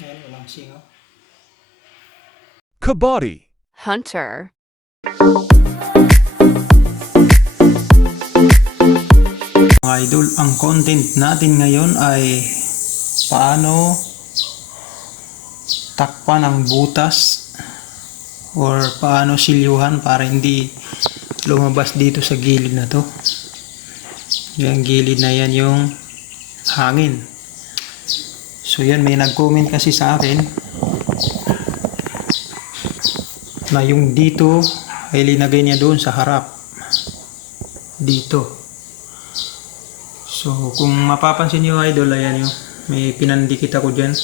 Ayan, walang singaw. Kabaddi. Hunter. Mga idol, ang content natin ngayon ay paano takpan ang butas or paano silyuhan para hindi lumabas dito sa gilid na to. Yung gilid na yan yung hangin. So yan, may nag-comment kasi sa akin na yung dito ay linagay niya doon sa harap. Dito. So, kung mapapansin nyo idol, ayan yung may pinandikit ako dyan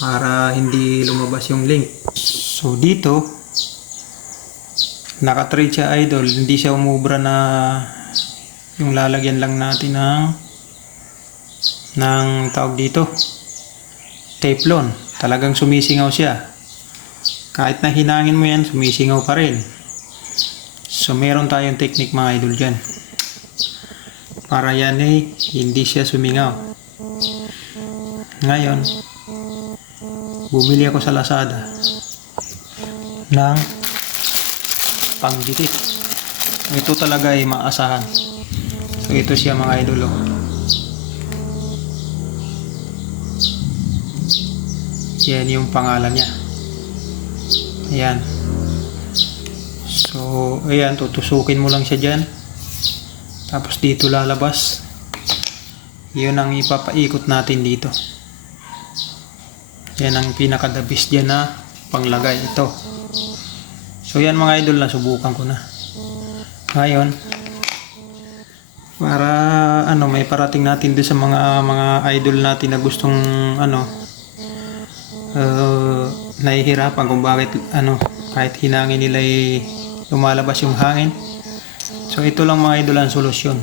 para hindi lumabas yung link. So, dito, nakatrade siya idol, hindi siya umubra na yung lalagyan lang natin ng ng tawag dito teflon. Talagang sumisingaw siya. Kahit na hinangin mo yan, sumisingaw pa rin. So, meron tayong technique mga idol dyan para yan ay hindi siya sumingaw. Ngayon, bumili ako sa Lazada ng pangdikit. Ito talaga ay maasahan. So ito siya mga idolo. Yan yung pangalan niya. Ayan. So, ayan, tutusukin mo lang siya dyan. Tapos dito lalabas. Yun ang ipapaikot natin dito. Yan ang pinakadabis dyan na panglagay. Ito. So yan mga idol na subukan ko na. Ngayon, para ano may parating natin doon sa mga mga idol natin na gustong ano uh, nahihirapan kung bakit ano kahit hinangin nila ay lumalabas yung hangin So ito lang mga idol ang solusyon.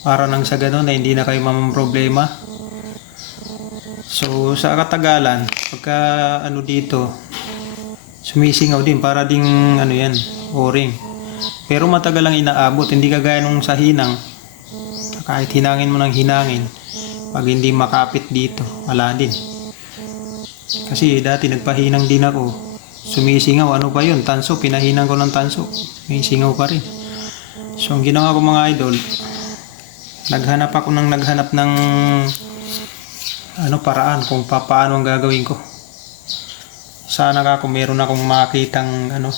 Para nang sa ganun na hindi na kayo mamang problema. So sa katagalan, pagka ano dito, sumisingaw din para ding ano yan, o-ring. Pero matagal lang inaabot, hindi kagaya nung sa hinang. Kahit hinangin mo ng hinangin, pag hindi makapit dito, wala din. Kasi dati nagpahinang din ako, sumisingaw, ano pa yun, tanso, pinahinang ko ng tanso, may singaw pa rin. So, ang ginawa ko mga idol, naghanap ako ng naghanap ng ano paraan kung pa, paano ang gagawin ko. Sana ka kung meron akong makitang ano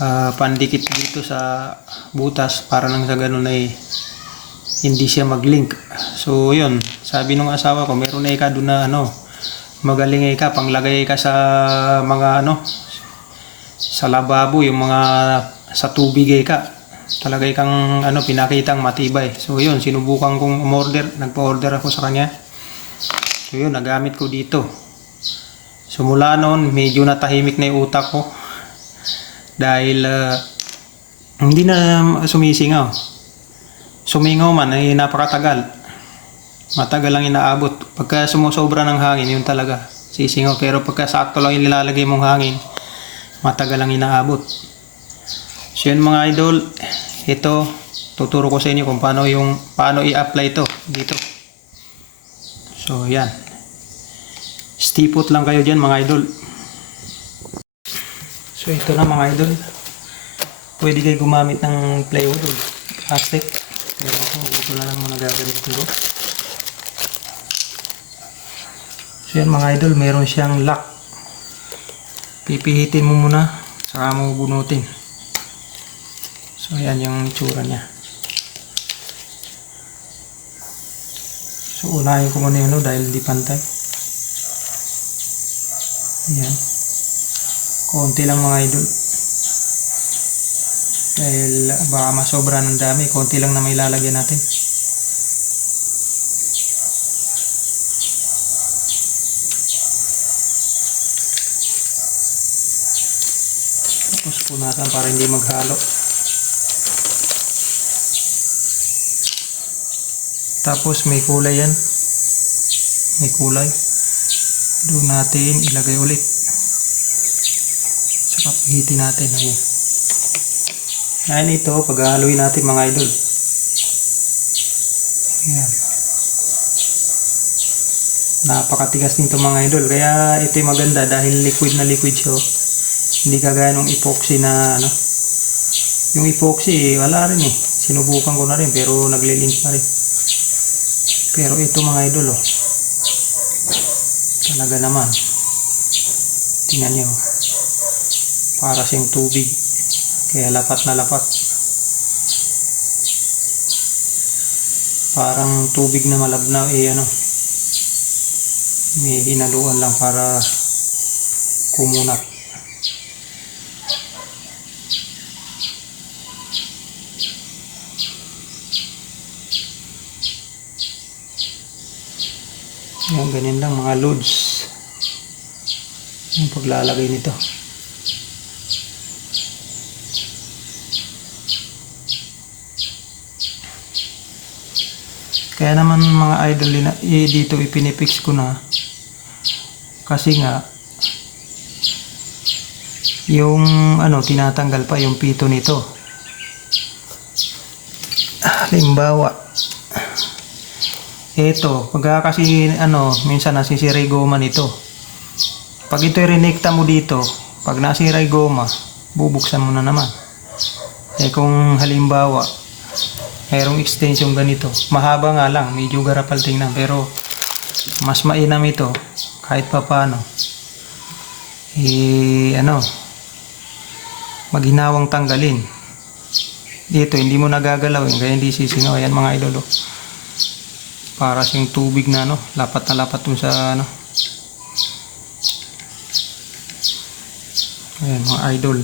ah, pandikit dito sa butas para nang sa ganun ay hindi siya mag-link. So, yun. Sabi nung asawa ko, meron na ika doon na ano, magaling ka, panglagay ka sa mga ano, sa lababo, yung mga sa tubig ka talaga kang ano pinakitang matibay. So yun, sinubukan kong umorder, nagpa-order ako sa kanya. So yun, nagamit ko dito. So mula noon, medyo natahimik na yung utak ko. Dahil ah, hindi na sumisingaw. Sumingaw man ay napakatagal. Matagal lang inaabot. Pagka sumusobra ng hangin, yun talaga. Sisingaw. Pero pagka sakto lang yung nilalagay mong hangin, matagal lang inaabot. So yun mga idol, ito tuturo ko sa inyo kung paano yung paano i-apply ito dito. So yan. Stipot lang kayo diyan mga idol. So ito na mga idol. Pwede kayo gumamit ng plywood o plastic. Pero ako ito na lang muna gagamitin ko. So yan mga idol, meron siyang lock. Pipihitin mo muna, saka mo bunutin. So, ayan yung itsura niya. So, unahin ko muna yun dahil di pantay. Ayan. Konti lang mga idol. Dahil baka masobra ng dami, konti lang na may lalagyan natin. Tapos punasan para hindi maghalo. Tapos may kulay yan. May kulay. Doon natin ilagay ulit. Saka pihitin natin. Ayan. Ayan ito, paghahaluin natin mga idol. Ayan. Napakatigas nito mga idol. Kaya ito yung maganda dahil liquid na liquid siya. Hindi kagaya ng epoxy na ano. Yung epoxy, wala rin eh. Sinubukan ko na rin pero naglilink pa rin. Pero ito mga idol oh. Talaga naman. Tingnan nyo. Para siyang tubig. Kaya lapat na lapat. Parang tubig na malabnaw eh ano. May hinaluan lang para kumunat. Yan, ganyan lang mga loads. Yung paglalagay nito. Kaya naman mga idol eh, dito ipinipix ko na kasi nga yung ano tinatanggal pa yung pito nito. Halimbawa ito, pagka kasi ano, minsan nasisira yung goma nito. Pag ito rinekta mo dito, pag nasira yung goma, bubuksan mo na naman. Eh kung halimbawa, mayroong extension ganito, mahaba nga lang, medyo garapal tingnan, pero mas mainam ito, kahit pa paano. Eh, ano, maghinawang tanggalin. Dito, hindi mo nagagalawin, kaya hindi sisingaw. Ayan mga idolo para siyang tubig na ano, lapat na lapat dun sa ano. Ayan, mga idol.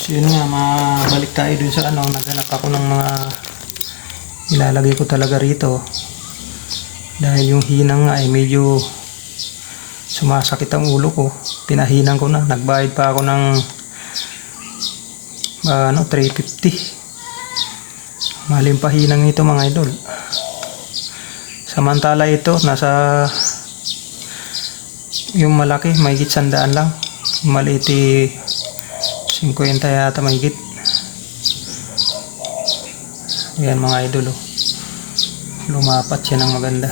So yun nga, mabalik tayo dun sa ano, naghanap ako ng mga ilalagay ko talaga rito dahil yung hinang nga ay medyo sumasakit ang ulo ko. Pinahinang ko na. Nagbayad pa ako ng ah, ano 350 maling ito mga idol. Samantala ito nasa yung malaki mahigit sandaan lang. Maliit eh, 50 yata mahigit. Ayan mga idol oh. Lumapat siya ng maganda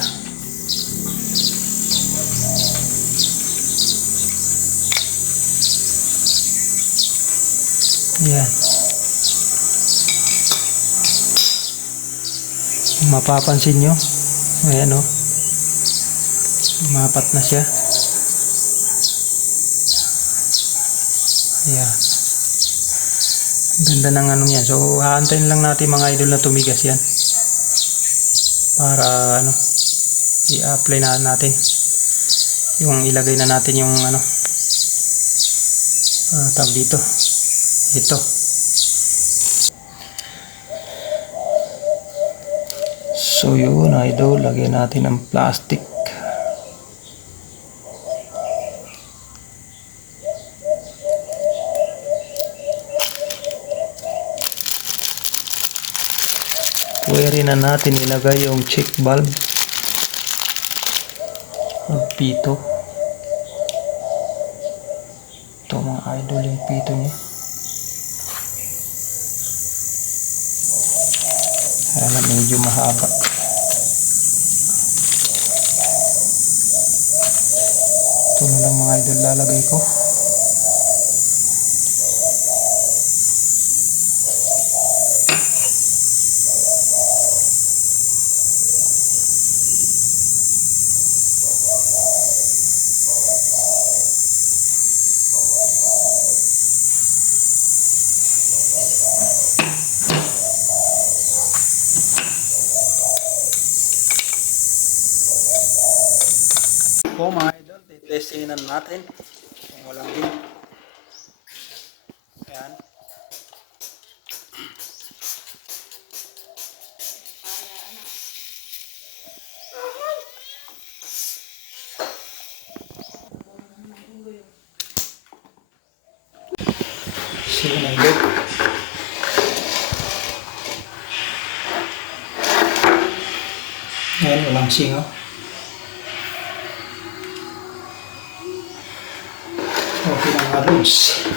Ayan. Mapapansin nyo. Ayan o. Mapat na siya. Ang Ganda ng ano yan. So, haantayin lang natin mga idol na tumigas yan. Para ano, i-apply na natin. Yung ilagay na natin yung ano, ah, tawag dito. Ito. So yun, idol, lagyan natin ng plastic. Pwede na natin ilagay yung check valve. Magpito. Ito mga idol yung pito niya. Sana medyo mahaba. Ito na lang mga idol lalagay ko. Titestinan natin kung walang din. Ayan. Sige na idol. Ayan, walang singaw. bagunça.